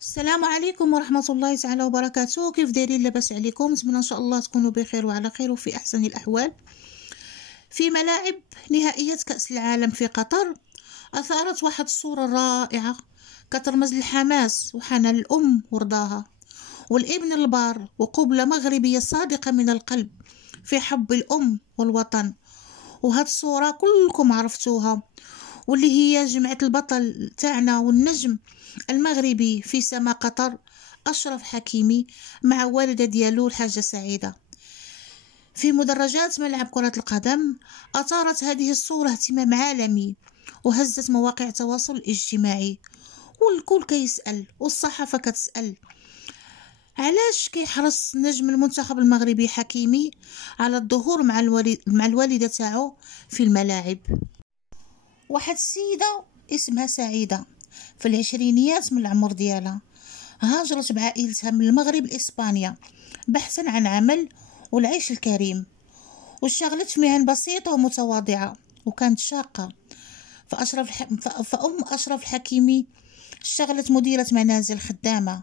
السلام عليكم ورحمة الله تعالى وبركاته. كيف دايرين؟ لاباس عليكم؟ نتمنى ان شاء الله تكونوا بخير وعلى خير وفي احسن الاحوال. في ملاعب نهائية كأس العالم في قطر اثارت واحد الصورة رائعة كترمز للحماس وحنان الام ورضاها والابن البار وقبلة مغربية صادقة من القلب في حب الام والوطن. وهاد الصورة كلكم عرفتوها، واللي هي جمعت البطل تاعنا والنجم المغربي في سما قطر أشرف حكيمي مع والدة ديالو الحاجة سعيدة في مدرجات ملعب كرة القدم. أثارت هذه الصورة اهتمام عالمي وهزت مواقع التواصل الاجتماعي، والكل كيسأل والصحافة كتسأل علاش كيحرص نجم المنتخب المغربي حكيمي على الظهور مع الوالدة تاعو في الملاعب. واحد السيدة اسمها سعيدة في العشرينيات من العمر ديالها هاجرت بعائلتها من المغرب لإسبانيا بحثا عن عمل والعيش الكريم، واشتغلت في مهن بسيطة ومتواضعة وكانت شاقة. فأم أشرف الحكيمي اشتغلت مديرة منازل خدامة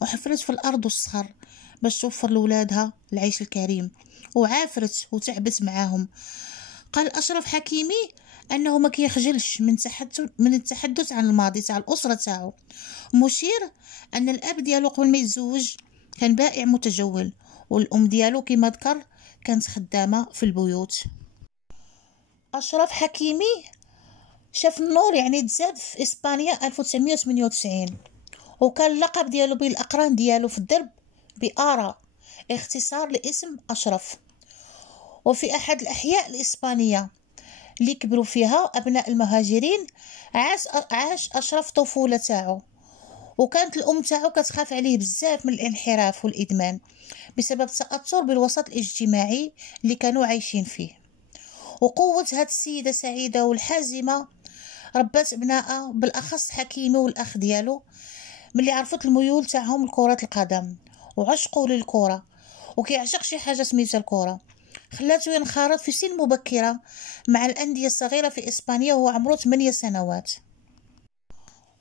وحفرت في الأرض والصخر باش توفر لولادها العيش الكريم، وعافرت وتعبت معاهم. قال أشرف حكيمي أنه ما كيخجلش من التحدث عن الماضي تاع الأسرة تاعو، مشير أن الأب ديالو قبل ما يتزوج كان بائع متجول، والأم ديالو كما ذكر كانت خدامة في البيوت. أشرف حكيمي شاف النور يعني تزاد في إسبانيا 1998، وكان اللقب ديالو بين الأقران ديالو في الدرب بآرا، اختصار لاسم أشرف. وفي أحد الأحياء الإسبانية اللي كبروا فيها أبناء المهاجرين عاش أشرف طفولة تاعو، وكانت الأم تاعو كتخاف عليه بزاف من الانحراف والإدمان بسبب التأثر بالوسط الاجتماعي اللي كانوا عايشين فيه. وقوة هاد السيدة سعيدة والحازمة ربات ابنائها بالأخص حكيمي والأخ ديالو ملي عرفت الميول تاعهم لكرة القدم وعشقوا للكرة، وكيعشق شي حاجة سميتها الكرة، خلاته ينخرط في سن مبكرة مع الأندية الصغيرة في إسبانيا وهو عمره 8 سنوات.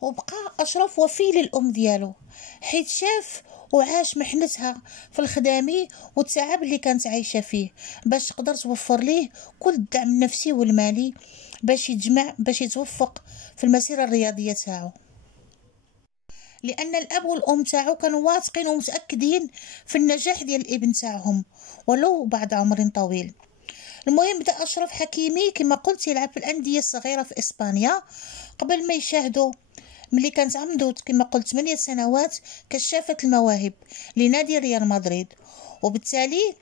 وبقى أشرف وفي للأم ديالو حيث شاف وعاش محنتها في الخدامي والتعب اللي كانت عايشة فيه باش تقدر توفر ليه كل الدعم النفسي والمالي باش يتوفق في المسيرة الرياضية تاعو، لأن الأب والأم تاعو كانوا واثقين ومتأكدين في النجاح ديال الابن تاعهم ولو بعد عمر طويل. المهم بدا أشرف حكيمي كما قلت يلعب في الأندية الصغيرة في إسبانيا قبل ما يشاهدوا ملي كانت عنده كما قلت 8 سنوات كشافة المواهب لنادي ريال مدريد، وبالتالي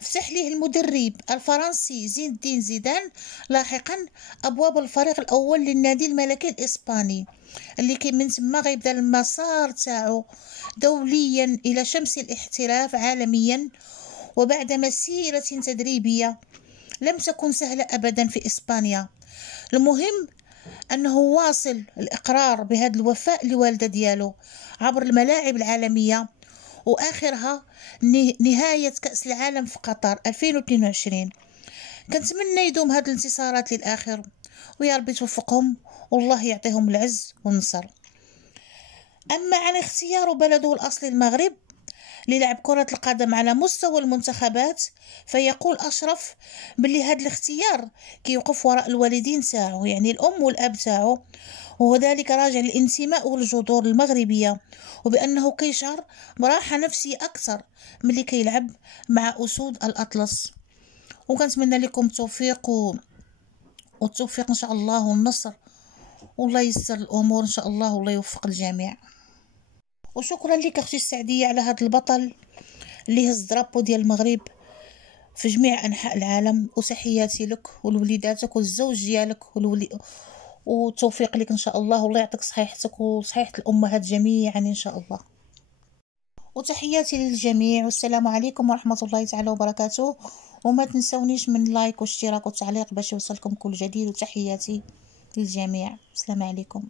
فتح ليه المدرب الفرنسي زين الدين زيدان لاحقا أبواب الفريق الأول للنادي الملكي الإسباني اللي من تما غيبدا المسار تاعو دوليا إلى شمس الاحتراف عالميا. وبعد مسيرة تدريبية لم تكن سهلة أبدا في إسبانيا، المهم أنه واصل الإقرار بهذا الوفاء لوالدة ديالو عبر الملاعب العالمية، وآخرها نهاية كأس العالم في قطر 2022. كنتمنى يدوم هاد الانتصارات للآخر ويا ربي توفقهم والله يعطيهم العز والنصر. أما عن اختيار بلده الأصلي المغرب للعب كرة القدم على مستوى المنتخبات فيقول أشرف باللي هذا الاختيار كيوقف وراء الوالدين تاعو يعني الأم والأب تاعو، وهو ذلك راجع للانتماء والجذور المغربية، وبأنه كيشعر براحة نفسية أكثر ملي كيلعب مع أسود الأطلس. وكنتمنى لكم التوفيق والتوفيق إن شاء الله والنصر، والله ييسر الأمور إن شاء الله والله يوفق الجميع. وشكرا لك اختي السعدية على هذا البطل اللي هز درابو ديال المغرب في جميع انحاء العالم، وتحياتي لك ولوليداتك والزوج ديالك والتوفيق لك ان شاء الله، والله يعطيك صحيحتك وصحيحة الامهات جميعا ان شاء الله. وتحياتي للجميع والسلام عليكم ورحمة الله تعالى وبركاته، وما تنسونيش من لايك واشتراك وتعليق باش يوصلكم كل جديد، وتحياتي للجميع. السلام عليكم.